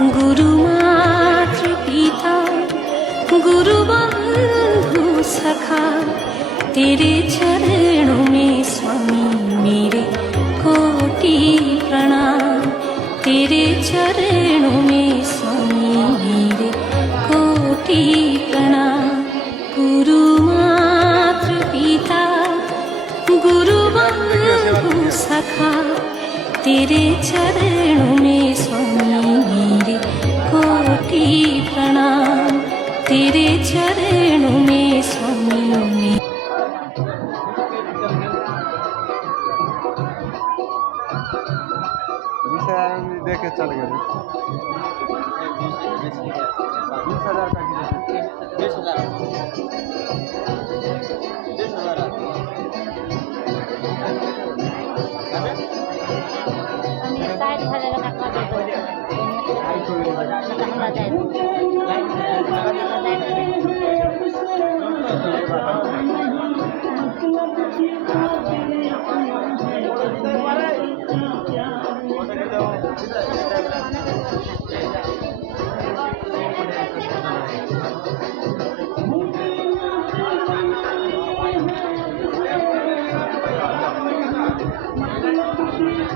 गुरु मातृ पिता गुरु बंधु सखा, तेरे चरणों में स्वामी मेरे कोटि प्रणाम। तेरे चरणों में स्वामी मेरे कोटि प्रणाम। गुरु मातृ पिता गुरु बंधु सखा, तेरे चरणों में स्वामी मेरे कोटि प्रणाम। तेरे चरणों में स्वामी मेरे देखे चल गए 20,000 का 20,000